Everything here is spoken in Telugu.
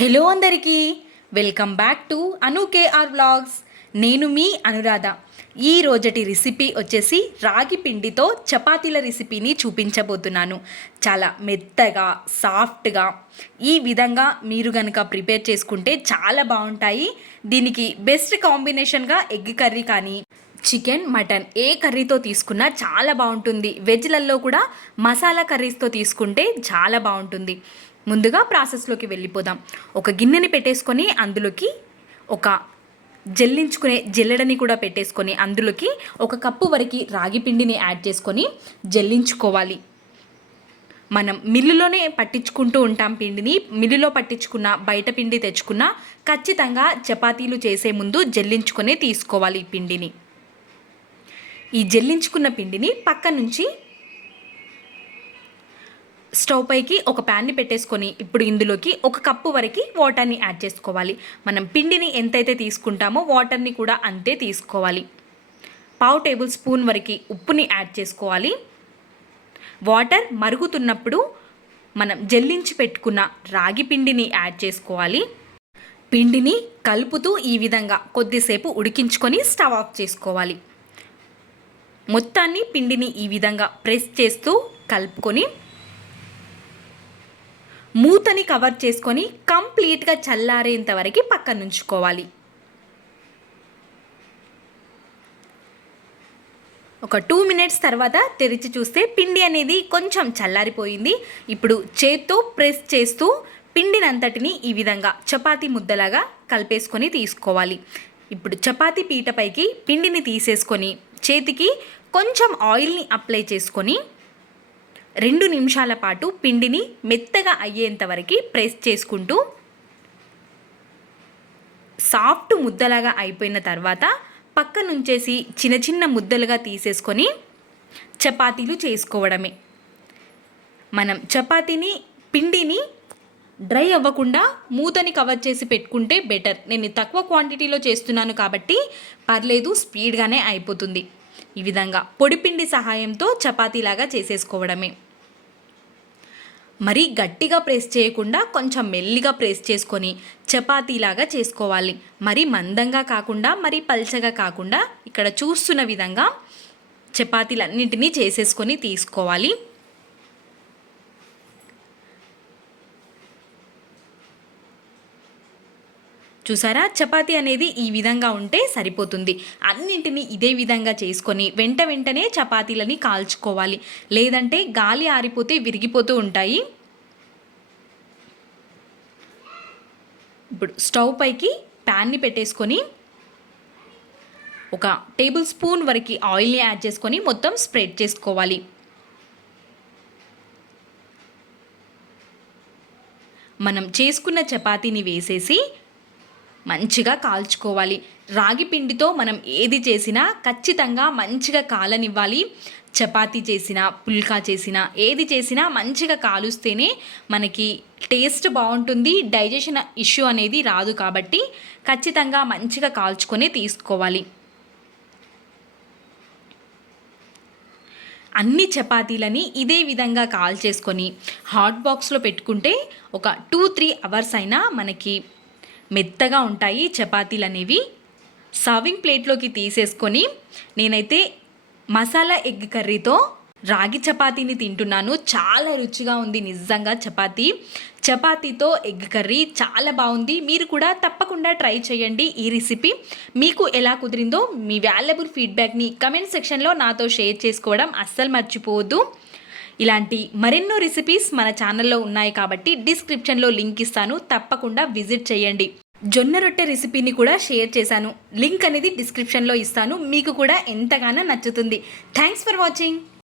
హలో అందరికీ. Welcome back to Anu KR vlogs. నేను మీ అనురాధ. ఈ రోజటి రెసిపీ వచ్చేసి రాగి పిండితో చపాతీల రెసిపీని చూపించబోతున్నాను. చాలా మెత్తగా సాఫ్ట్గా. ఈ విధంగా మీరు కనుక ప్రిపేర్ చేసుకుంటే చాలా బాగుంటాయి. దీనికి బెస్ట్ కాంబినేషన్గా ఎగ్ కర్రీ కానీ చికెన్ మటన్ ఏ కర్రీతో తీసుకున్నా చాలా బాగుంటుంది. వెజ్లలో కూడా మసాలా కర్రీస్తో తీసుకుంటే చాలా బాగుంటుంది. ముందుగా ప్రాసెస్లోకి వెళ్ళిపోదాం. ఒక గిన్నెని పెట్టేసుకొని అందులోకి ఒక జల్లించుకునే జల్లెడని కూడా పెట్టేసుకొని అందులోకి ఒక కప్పు వరకు రాగి పిండిని యాడ్ చేసుకొని జల్లించుకోవాలి. మనం మిల్లులోనే పట్టించుకుంటూ ఉంటాం పిండిని. మిల్లులో పట్టించుకున్న బయట పిండి తెచ్చుకున్న ఖచ్చితంగా చపాతీలు చేసే ముందు జల్లించుకొని తీసుకోవాలి ఈ పిండిని. ఈ జల్లించుకున్న పిండిని పక్క నుంచి స్టవ్ పైకి ఒక ప్యాన్ని పెట్టేసుకొని ఇప్పుడు ఇందులోకి ఒక కప్పు వరకు వాటర్ని యాడ్ చేసుకోవాలి. మనం పిండిని ఎంతైతే తీసుకుంటామో వాటర్ని కూడా అంతే తీసుకోవాలి. పావు టేబుల్ స్పూన్ వరకు ఉప్పుని యాడ్ చేసుకోవాలి. వాటర్ మరుగుతున్నప్పుడు మనం జల్లించి పెట్టుకున్న రాగి పిండిని యాడ్ చేసుకోవాలి. పిండిని కలుపుతూ ఈ విధంగా కొద్దిసేపు ఉడికించుకొని స్టవ్ ఆఫ్ చేసుకోవాలి. మొత్తాన్ని పిండిని ఈ విధంగా ప్రెస్ చేస్తూ కలుపుకొని మూతని కవర్ చేసుకొని కంప్లీట్గా చల్లారేంత వరకు పక్కన ఉంచుకోవాలి ఒక టూ మినిట్స్ తర్వాత తెరిచి చూస్తే పిండి అనేది కొంచెం చల్లారిపోయింది. ఇప్పుడు చేత్తో ప్రెస్ చేస్తూ పిండినంతటిని ఈ విధంగా చపాతీ ముద్దలాగా కలిపేసుకొని తీసుకోవాలి. ఇప్పుడు చపాతీ పీటపైకి పిండిని తీసేసుకొని చేతికి కొంచెం ఆయిల్ని అప్లై చేసుకొని రెండు నిమిషాల పాటు పిండిని మెత్తగా అయ్యేంత వరకు ప్రెస్ చేసుకుంటూ సాఫ్ట్ ముద్దలాగా అయిపోయిన తర్వాత పక్క నుంచేసి చిన్న చిన్న ముద్దలుగా తీసేసుకొని చపాతీలు చేసుకోవడమే. మనం చపాతీని పిండిని డ్రై అవ్వకుండా మూతని కవర్ చేసి పెట్టుకుంటే బెటర్. నేను తక్కువ క్వాంటిటీలో చేస్తున్నాను కాబట్టి పర్లేదు స్పీడ్గానే అయిపోతుంది. ఈ విధంగా పొడిపిండి సహాయంతో చపాతీలాగా చేసేసుకోవడమే. మరీ గట్టిగా ప్రెస్ చేయకుండా కొంచెం మెల్లిగా ప్రెస్ చేసుకొని చపాతీలాగా చేసుకోవాలి. మరి మందంగా కాకుండా మరి పల్చగా కాకుండా ఇక్కడ చూస్తున్న విధంగా చపాతీలన్నింటినీ చేసేసుకొని తీసుకోవాలి. చూసారా? చపాతీ అనేది ఈ విధంగా ఉంటే సరిపోతుంది. అన్నింటినీ ఇదే విధంగా చేసుకొని వెంట వెంటనే చపాతీలని కాల్చుకోవాలి. లేదంటే గాలి ఆరిపోతే విరిగిపోతూ ఉంటాయి. ఇప్పుడు స్టవ్ పైకి ప్యాన్ని పెట్టేసుకొని ఒక టేబుల్ స్పూన్ వరకు ఆయిల్ని యాడ్ చేసుకొని మొత్తం స్ప్రెడ్ చేసుకోవాలి. మనం చేసుకున్న చపాతీని వేసేసి మంచిగా కాల్చుకోవాలి. రాగి పిండితో మనం ఏది చేసినా ఖచ్చితంగా మంచిగా కాలనివ్వాలి. చపాతీ చేసినా పుల్కా చేసినా ఏది చేసినా మంచిగా కాలుస్తేనే మనకి టేస్ట్ బాగుంటుంది. డైజెషన్ ఇష్యూ అనేది రాదు కాబట్టి ఖచ్చితంగా మంచిగా కాల్చుకొని తీసుకోవాలి. అన్ని చపాతీలని ఇదే విధంగా కాల్ చేసుకొని హాట్ బాక్స్లో పెట్టుకుంటే ఒక టూ త్రీ అవర్స్ అయినా మనకి మెత్తగా ఉంటాయి చపాతీలు అనేవి సర్వింగ్ ప్లేట్లోకి తీసేసుకొని నేనైతే మసాలా ఎగ్ కర్రీతో రాగి చపాతీని తింటున్నాను. చాలా రుచిగా ఉంది నిజంగా చపాతీ. చపాతీతో ఎగ్ కర్రీ చాలా బాగుంది. మీరు కూడా తప్పకుండా ట్రై చేయండి ఈ రెసిపీ. మీకు ఎలా కుదిరిందో మీ వాల్యుబుల్ ఫీడ్బ్యాక్ని కమెంట్ సెక్షన్లో నాతో షేర్ చేసుకోవడం అస్సలు మర్చిపోవద్దు. ఇలాంటి మరెన్నో రెసిపీస్ మన ఛానల్లో ఉన్నాయి కాబట్టి డిస్క్రిప్షన్లో లింక్ ఇస్తాను. తప్పకుండా విజిట్ చేయండి. జొన్న రొట్టె రెసిపీని కూడా షేర్ చేశాను. లింక్ అనేది డిస్క్రిప్షన్లో ఇస్తాను. మీకు కూడా ఎంతగానో నచ్చుతుంది. Thanks for watching